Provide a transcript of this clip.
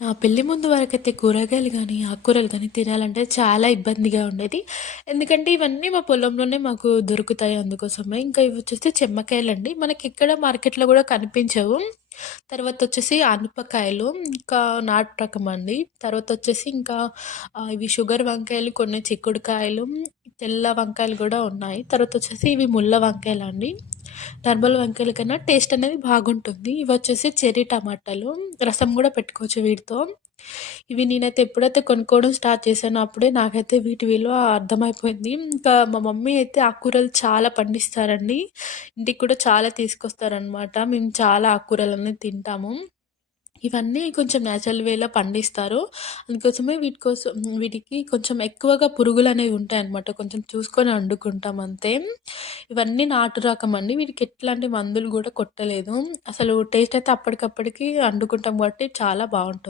నా పెళ్లి ముందు వరకైతే కూరగాయలు గానీ, ఆకుకూరలు గానీ తినాలంటే చాలా ఇబ్బందిగా ఉండేది. ఎందుకంటే ఇవన్నీ మా పొలంలోనే మాకు దొరుకుతాయి అందుకోసమే. ఇంకా ఇవొచ్చేసి చెమ్మకాయలండి. మనకిక్కడ మార్కెట్‌లో గూడా కనిపించవు. తర్వాతొచ్చేసి ఆనపకాయలు, ఇంకా నాటు రకమండి. తర్వాతొచ్చేసి ఇంకా ఇవి షుగర్ వంకాయలు, కొన్ని చిక్కుడుకాయలు, తెల్ల వంకాయలు గూడా ఉన్నాయి. తర్వాతొచ్చేసి ఇవి ముళ్ళ వంకాయలండి. నార్మల్ వంకాయల కన్నా టేస్ట్ అనేది బాగుంటుంది. ఇవొచ్చేసి చెర్రీ టమాటాలు. రసం గూడా పెట్టుకోవచ్చు వీటితో. ఇవి నేనైతే ఎప్పుడైతే కొనుక్కోవడం స్టార్ట్ చేశానో అప్పుడే నాకైతే వీటి విలువ అర్థమైపోయింది. ఇంకా మా మమ్మీ అయితే ఆకుకూరలు చాలా పండిస్తారండి. ఇంటికి కూడా చాలా తీసుకొస్తారనమాట. మేము చాలా ఆకుకూరలనేవి తింటాము. ఇవన్నీ కొంచెం నేచురల్ వేలో పండిస్తారు. అందుకోసమే వీటికి కొంచెం ఎక్కువగా పురుగులనేవి ఉంటాయన్నమాట. కొంచెం చూసుకొని వండుకుంటాం అంతే. ఇవన్నీ నాటు రకమండి. వీటికి ఎట్లాంటి మందులు గూడా కొట్టలేదు. అసలు టేస్ట్ అయితే అప్పటికప్పటికి వండుకుంటాం కాబట్టి చాలా బావుంటుంది.